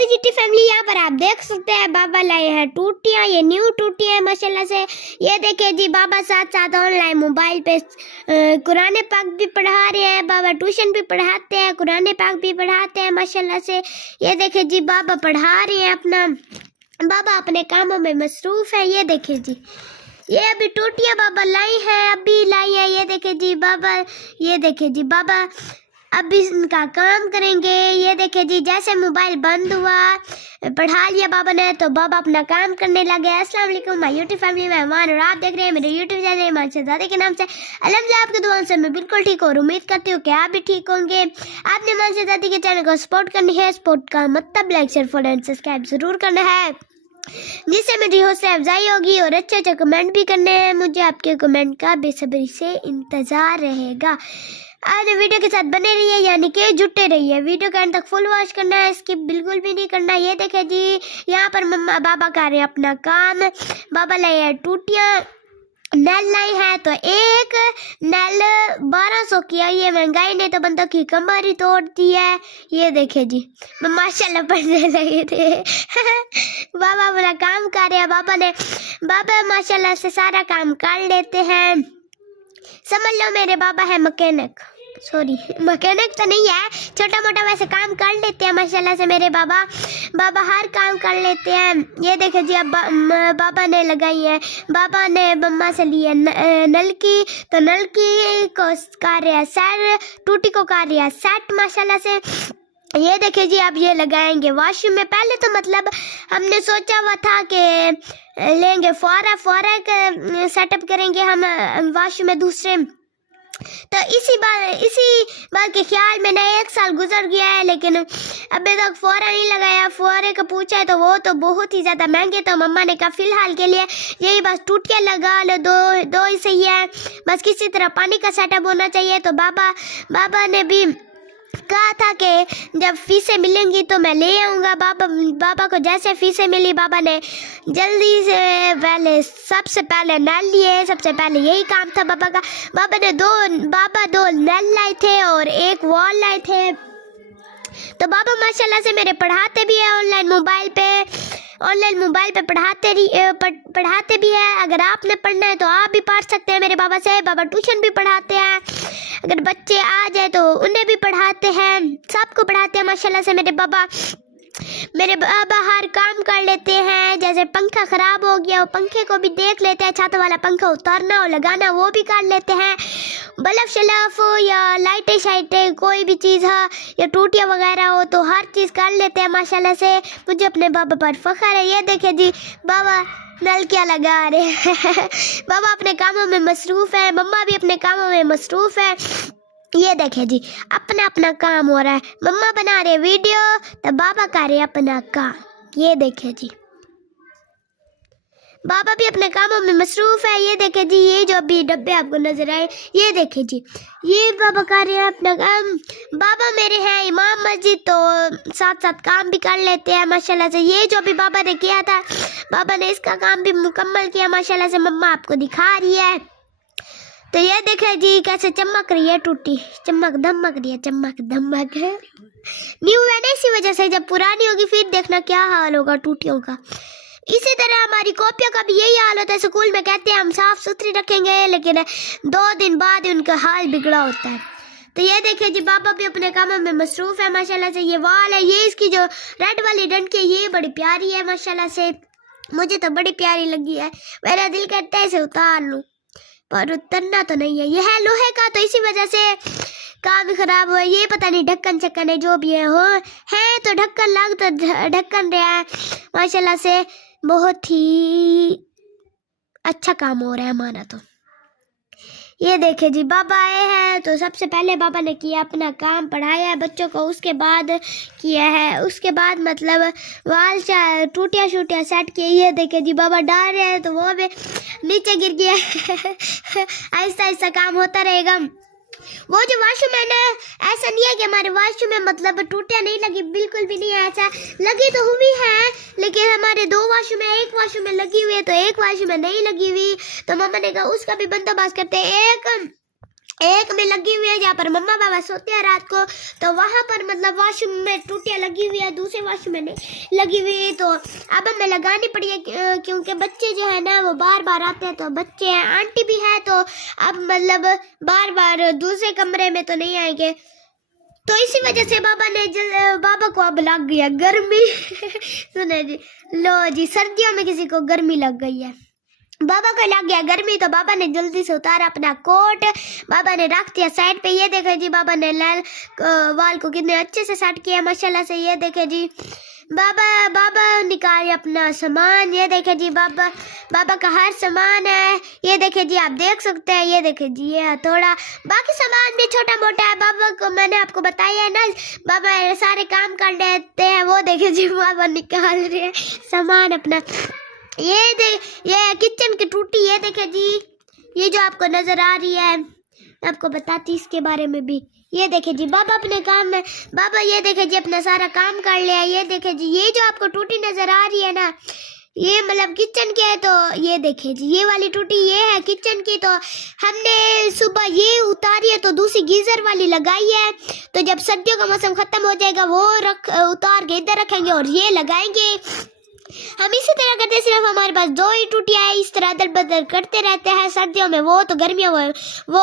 तो GT family यहाँ पर आप देख सकते हैं बाबा लाए हैं टूटियाँ, ये न्यू टूटियाँ हैं माशाल्लाह से। ये देखिए जी बाबा साथ साथ ऑनलाइन मोबाइल पे कुरान पाक भी पढ़ा रहे हैं, बाबा ट्यूशन भी पढ़ाते हैं, कुरान पाक भी पढ़ाते हैं माशाल्लाह से। ये देखिए जी बाबा पढ़ा रहे हैं अपना, बाबा अपने कामों में मसरूफ है। ये देखिए जी ये अभी टूटियाँ बाबा लाई हैं, अभी लाई है। ये देखिए जी बाबा, ये देखिए जी बाबा अभी इनका काम करेंगे। ये देखिए जी जैसे मोबाइल बंद हुआ, पढ़ा लिया बाबा ने, तो बाबा अपना काम करने लगे। अस्सलाम वालेकुम माय यूट्यूब फैमिली में और आप देख रहे हैं मेरे यूट्यूब चैनल ईमान शहजादी के नाम से। अल्हम्दुलिल्लाह आपके दुआओं से मैं बिल्कुल ठीक और उम्मीद करती हूँ कि आप भी ठीक होंगे। आपने ईमान शहजादी के चैनल को सपोर्ट करनी है, सपोर्ट का मतलब like share follow and subscribe जरूर करना है, जिससे मेरी हौसला अफजाई होगी और अच्छे अच्छे कमेंट भी करने हैं। मुझे आपके कमेंट का बेसब्री से इंतज़ार रहेगा। आज वीडियो के साथ बने रहिए, यानी कि जुटे रहिए। वीडियो का अंत तक फुल वॉच करना है, स्किप बिल्कुल भी नहीं करना। ये देखे जी यहाँ पर मम्मा बाबा कर रहे हैं अपना काम। बाबा लाए हैं टूटियाँ, नल लाई है, तो एक नल 1200 की है। ये महंगाई ने तो बंदों की कमर ही तोड़ दी है। ये देखे जी माशाल्लाह पढ़ने लगे थे बाबा अपना काम कर रहे हैं। बाबा माशाल्लाह से सारा काम कर लेते हैं। समझ लो मेरे बाबा है मैकेनिक, सॉरी मैकेनिक तो नहीं है, छोटा मोटा वैसे काम कर लेते हैं माशाल्लाह से मेरे बाबा हर काम कर लेते हैं। ये देखिए जी अब बाबा ने लगाई है, बाबा ने मम्मा से ली है नलकी, तो नलकी को कार्य है सेट, टूटी को कार्य है सेट माशाल्लाह से। ये देखिए जी अब ये लगाएंगे वॉशरूम में। पहले तो मतलब हमने सोचा हुआ था कि लेंगे फौरा का सेटअप करेंगे हम वॉशरूम में दूसरे, तो इसी बार के ख्याल में ना 1 साल गुजर गया है, लेकिन अभी तक फौरा नहीं लगाया। फौरे का पूछा है तो वो तो बहुत ही ज़्यादा महंगे, तो मम्मा ने कहा फ़िलहाल के लिए यही बस टूटियाँ लगा लो, दो ही सही है, बस किसी तरह पानी का सेटअप होना चाहिए। तो बाबा ने भी कहा था कि जब फीसें मिलेंगी तो मैं ले आऊँगा। बाबा को जैसे फीसें मिली, बाबा ने जल्दी से सबसे पहले नल लिए। सबसे पहले यही काम था बाबा का। बाबा दो नल लाए थे और एक वॉल लाए थे। तो बाबा माशाल्लाह से मेरे पढ़ाते भी है ऑनलाइन मोबाइल पे पढ़ाते भी है। अगर आपने पढ़ना है तो आप भी पढ़ सकते हैं मेरे बाबा से। बाबा ट्यूशन भी पढ़ाते हैं, अगर बच्चे आ जाए तो उन्हें भी पढ़ाते हैं, सबको पढ़ाते हैं माशाल्लाह से मेरे बाबा हर काम कर लेते हैं। जैसे पंखा खराब हो गया, वो पंखे को भी देख लेते हैं, छत वाला पंखा उतारना और लगाना वो भी कर लेते हैं। बल्ब शलफ हो या लाइटें शाइटें कोई भी चीज़ हो या टूटियाँ वगैरह हो तो हर चीज़ कर लेते हैं माशाल्लाह से। मुझे अपने बाबा पर फख्र है। ये देखे जी बाबा नल क्या लगा रहे हैं बाबा अपने कामों में मसरूफ़ है, मम्मा भी अपने कामों में मसरूफ़ है। ये देखे जी अपना काम हो रहा है, मम्मा बना रहे वीडियो तो बाबा कर रहे अपना काम। ये देखे जी बाबा भी अपने कामों में मसरूफ है। ये देखे जी ये जो अभी डब्बे आपको नजर आए, ये देखे जी ये बाबा कर रहे हैं अपना काम। बाबा मेरे हैं इमाम मस्जिद, तो साथ साथ काम भी कर लेते हैं माशाल्लाह से। ये जो अभी बाबा ने किया था, बाबा ने इसका काम भी मुकम्मल किया माशाल्लाह से। मम्मा आपको दिखा रही है, तो ये देखे जी कैसे चमक रही है टूटी, चमक धमक रही है, चमक धमक है। न्यू है ना, इसी वजह से जब पुरानी होगी फिर देखना क्या हाल होगा टूटियों का। इसी तरह हमारी कॉपियों का भी यही हाल होता है। स्कूल में कहते हैं हम साफ सुथरी रखेंगे, लेकिन 2 दिन बाद उनका हाल बिगड़ा होता है। तो ये देखिए जी बाबा भी अपने कामों में मसरूफ है माशाल्लाह से। ये वॉल है, ये इसकी जो रेड वाली डंडी है ये बड़ी प्यारी है माशाल्लाह से, मुझे तो बड़ी प्यारी लगी है। मेरा दिल करता है इसे उतार लूँ, पर उतरना तो नहीं है। ये है लोहे का, तो इसी वजह से काम खराब हुआ। ये पता नहीं ढक्कन चक्कन है जो भी है तो ढक्कन लग तो ढक्कन रहा है माशाल्लाह से। बहुत ही अच्छा काम हो रहा है हमारा। तो ये देखे जी बाबा आए हैं, तो सबसे पहले बाबा ने किया अपना काम, पढ़ाया है बच्चों को, उसके बाद किया है, उसके बाद मतलब वाल टूटियाँ शूटियाँ सेट किए। ये देखे जी बाबा डाल रहे हैं, तो वो भी नीचे गिर गया आहिस्ता आहिस्ता काम होता रहेगा। वो जो वॉशरूम है ना, ऐसा नहीं है कि हमारे वॉशरूम में मतलब टूटियाँ नहीं लगी, बिल्कुल भी नहीं है। ऐसा लगी तो हुई है, लेकिन हमारे 2 वॉशरूम है, एक वॉशरूम में लगी हुई है तो एक वॉशरूम में नहीं लगी हुई। तो मम्मा ने कहा उसका भी बंदोबस्त करते हैं। एक एक में लगी हुई है जहाँ पर मम्मा पापा सोते हैं रात को, तो वहाँ पर मतलब वॉशरूम में टूटियाँ लगी हुई है, दूसरे वॉशरूम में नहीं लगी हुई है। तो अब हमें लगानी पड़ी है क्योंकि बच्चे जो है ना वो बार बार आते हैं, तो बच्चे हैं, आंटी भी है, तो अब मतलब बार बार दूसरे कमरे में तो नहीं आएंगे। तो इसी वजह से बाबा को अब लग गया गर्मी सुने जी, लो जी, सर्दियों में किसी को गर्मी लग गई है। बाबा को लग गया गर्मी, तो बाबा ने जल्दी से उतारा अपना कोट, बाबा ने रख दिया साइड पे। ये देखे जी बाबा ने लाल वाल को कितने अच्छे से सेट किया माशाल्लाह से। ये देखे जी बाबा निकाले अपना सामान। ये देखे जी बाबा का हर सामान है। ये देखे जी, आप देख सकते हैं। ये देखे जी, ये हथौड़ा, बाकी सामान भी छोटा मोटा है। बाबा को मैंने आपको बताया है ना, बाबा सारे काम कर लेते हैं। वो देखे जी बाबा निकाल रहे हैं सामान अपना। ये किचन की टूटी, ये देखे जी, ये जो आपको नजर आ रही है, आपको बताती इसके बारे में भी। ये देखे जी बाबा अपने काम में, बाबा ये देखे जी अपना सारा काम कर लिया। ये देखे जी, ये जो आपको टूटी नजर आ रही है ना, ये मतलब किचन की है। तो ये देखे जी, ये वाली टूटी ये है किचन की। तो हमने सुबह ये उतारी है, तो दूसरी गीजर वाली लगाई है। तो जब सर्दियों का मौसम खत्म हो जाएगा वो उतार के इधर रखेंगे और ये लगाएंगे। हम इसी तरह करते, सिर्फ हमारे पास 2 ही टूटियां है, इस तरह अदल बदल करते रहते हैं सर्दियों में। वो तो गर्मियों में वो।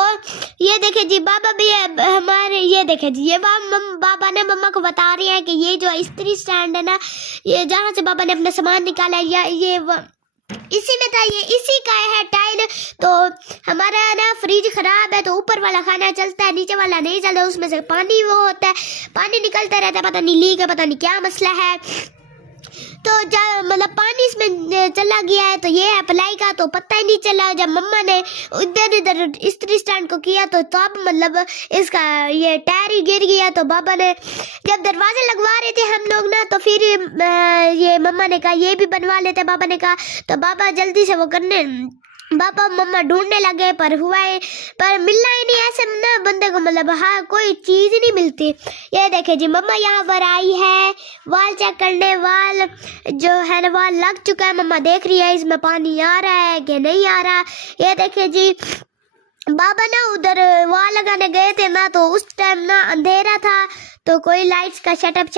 ये देखे जी बाबा भी हमारे, ये देखे जी, ये बाबा ने मम्मा को बता रहे हैं कि ये जो इस्त्री स्टैंड है ना, ये जहाँ से बाबा ने अपना सामान निकाला है, ये इसी में था, ये इसी का है टाइल। तो हमारा ना फ्रिज खराब है, तो ऊपर वाला खाना चलता है, नीचे वाला नहीं चलता, उसमें से पानी वो होता है, पानी निकलता रहता है, पता नहीं लीक है, पता नहीं क्या मसला है। तो जब मतलब पानी इसमें चला गया है, तो ये है अप्लाई का, तो पता ही नहीं चला। जब मम्मा ने इधर इस्त्री स्टैंड को किया, तो तब मतलब इसका ये टायर ही गिर गया। तो बाबा ने जब दरवाजे लगवा रहे थे हम लोग ना, तो फिर ये मम्मा ने कहा ये भी बनवा लेते, बाबा ने कहा। तो बाबा जल्दी से वो करने, बाबा मम्मा ढूंढने लगे, पर मिलना ही नहीं। ऐसे ना बंदे को मतलब हाँ कोई चीज ही नहीं मिलती। ये देखे जी मम्मा यहाँ पर आई है वाल चेक करने। वाल जो है ना वाल लग चुका है, मम्मा देख रही है इसमें पानी आ रहा है कि नहीं आ रहा। ये देखे जी बाबा ना उधर वाल लगाने गए थे ना, तो उस टाइम ना अंधेरा था, तो कोई लाइट्स का सेटअप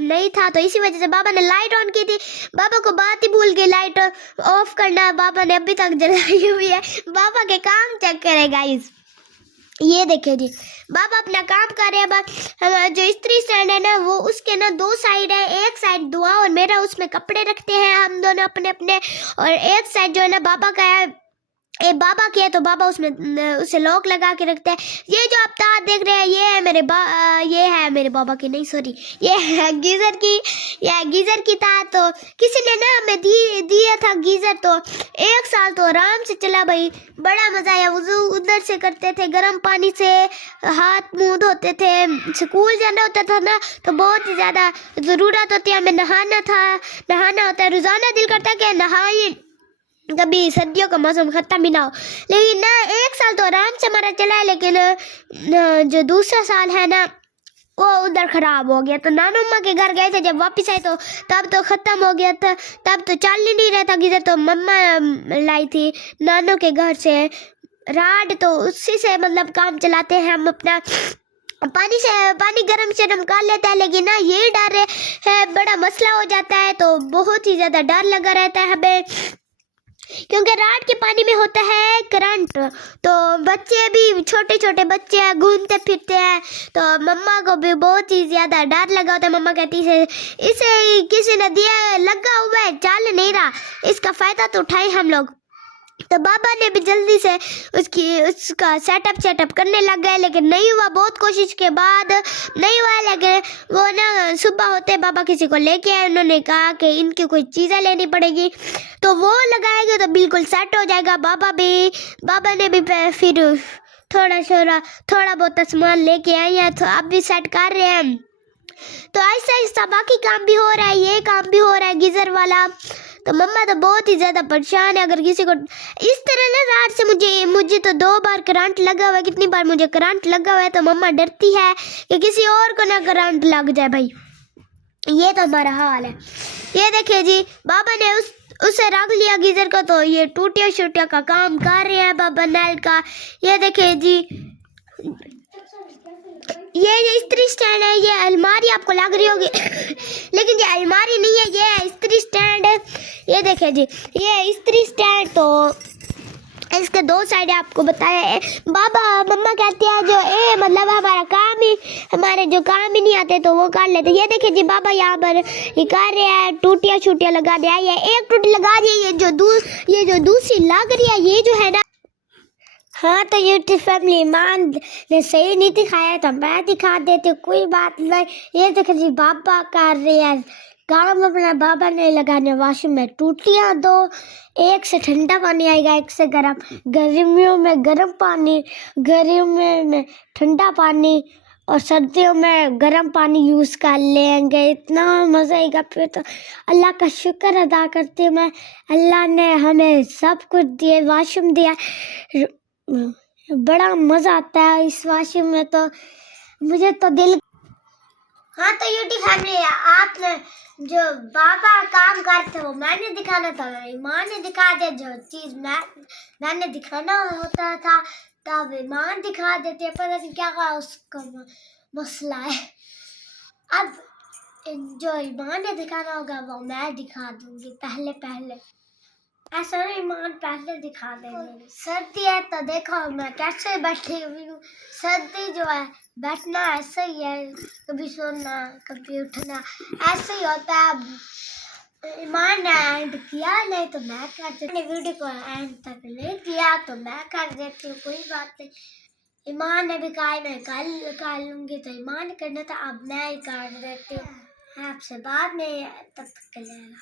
नहीं था। तो इसी वजह से बाबा ने लाइट ऑन की थी, बाबा को बात ही भूल गई लाइट ऑफ करना। बाबा ने अभी तक जलाई हुई है। बाबा के काम चेक करें गाइस। ये देखिए जी बाबा अपना काम कर रहे हैं। हमारा जो इस्त्री स्टैंड है ना, वो उसके ना 2 साइड है। एक साइड दुआ और मेरा, उसमें कपड़े रखते हैं हम दोनों अपने अपने, और एक साइड जो है ना बाबा का है, बाबा की है, तो बाबा उसमें उसे लॉक लगा के रखते हैं। ये जो आप तार देख रहे हैं, ये है मेरे बाबा की, नहीं सॉरी, ये है गीजर की, ये गीजर की तार। तो किसी ने ना हमें दिया था गीजर, तो 1 साल तो आराम से चला भाई, बड़ा मजा आया। वुजू उधर से करते थे, गर्म पानी से हाथ मुंह धोते थे। स्कूल जाना होता था ना, तो बहुत ही ज्यादा जरूरत होती है, हमें नहाना होता है। रोजाना दिल करता है कि नहाए, कभी सर्दियों का मौसम खत्म ही ना हो। लेकिन ना 1 साल तो आराम से हमारा चला है, लेकिन जो दूसरा साल है ना, वो उधर खराब हो गया। तो नानू अम्मा के घर गए थे, जब वापस आए तो तब तो खत्म हो गया था, तब तो चल ही नहीं रहा था गीजर। तो मम्मा लाई थी नानू के घर से राड, तो उसी से मतलब काम चलाते हैं हम अपना। पानी गर्म से हम कर लेते हैं, लेकिन ना ये डर है, बड़ा मसला हो जाता है। तो बहुत ही ज्यादा डर लगा रहता है हमें, क्योंकि रात के पानी में होता है करंट। तो बच्चे भी छोटे छोटे बच्चे हैं, घूमते फिरते हैं, तो मम्मा को भी बहुत ही ज्यादा डर लगा होता है। मम्मा कहती है इसे किसी ने दिया, लगा हुआ है, चल नहीं रहा, इसका फायदा तो उठाए हम लोग। तो बाबा ने भी जल्दी से उसका सेटअप करने लग गए, लेकिन नहीं हुआ। बहुत कोशिश के बाद नहीं हुआ, लेकिन वो ना सुबह होते बाबा किसी को लेके आए, उन्होंने कहा कि इनकी कोई चीज़ें लेनी पड़ेगी, तो वो लगाएंगे तो बिल्कुल सेट हो जाएगा। बाबा ने भी फिर थोड़ा बहुत सामान लेके आए हैं, तो अब भी सेट कर रहे हैं। तो ऐसा बाकी काम भी हो रहा है, ये काम भी हो रहा है गीजर वाला। तो मम्मा तो बहुत ही ज़्यादा परेशान है। अगर किसी को इस तरह ना रात से मुझे तो 2 बार करंट लगा हुआ है, कितनी बार मुझे करंट लगा हुआ है, तो मम्मा डरती है कि किसी और को ना करंट लग जाए भाई। ये तो हमारा हाल है। ये देखिए जी बाबा ने उसे रख लिया गीजर को, तो ये टूटिया का काम कर रहे हैं बाबा नल का। ये देखिए जी ये इस्त्री स्टैंड है, ये अलमारी आपको लग रही होगी लेकिन ये अलमारी नहीं है, ये इस्त्री स्टैंड है। ये देखिए जी, ये इस्त्री स्टैंड, तो इसके दो साइड आपको बताया है। बाबा मम्मा कहते हैं जो मतलब हमारा काम ही, हमारे जो काम ही नहीं आते तो वो कर लेते। ये देखिए जी बाबा यहाँ पर ये कर रहे हैं, टूटियाँ छूटियाँ लगा दिया है। एक टूटी लगा दी है, ये जो दूसरी लग रही है ये जो है ना। हाँ तो यूट्यूब फैमिली ईमान ने सही नहीं दिखाया तो मैं दिखा देती हूँ, कोई बात नहीं। ये देखिए जी बाबा कर रहे हैं काम अपना। बाबा ने लगाने वाशरूम में टूटियाँ दो, एक से ठंडा पानी आएगा, एक से गर्म। गर्मियों में गर्म पानी, गर्मियों में ठंडा पानी, और सर्दियों में गर्म पानी यूज़ कर लेंगे, इतना मज़ा आएगा। फिर तो अल्लाह का शुक्र अदा करती हूँ मैं, अल्लाह ने हमें सब कुछ दिए, वाशरूम दिया, बड़ा मज़ा आता है इस वाशरूम में, तो मुझे तो दिल। हाँ तो यूट्यूब फैमिली आपने जो बाबा काम करते वो मैंने दिखाना था, ईमान ने दिखा दिया। जो चीज़ मैंने दिखाना होता था तब ईमान दिखा देते, पता नहीं क्या उसका मसला है। अब जो ईमान ने दिखाना होगा वो मैं दिखा दूंगी पहले। ऐसा नहीं ईमान पहले दिखा देंगे। सर्दी है तो देखो मैं कैसे बैठी हुई हूँ। सर्दी जो है बैठना ऐसा ही है, कभी सोना कभी उठना ऐसे ही होता है। ईमान ने एंड किया, नहीं तो मैं कर देती। वीडियो को एंड तक नहीं किया तो मैं कर देती हूँ, कोई बात नहीं। ईमान ने भी कहा मैं कल कर लूँगी तो ईमान करना था, अब मैं ही कर देती हूँ। आपसे बाद में तब तक के लिए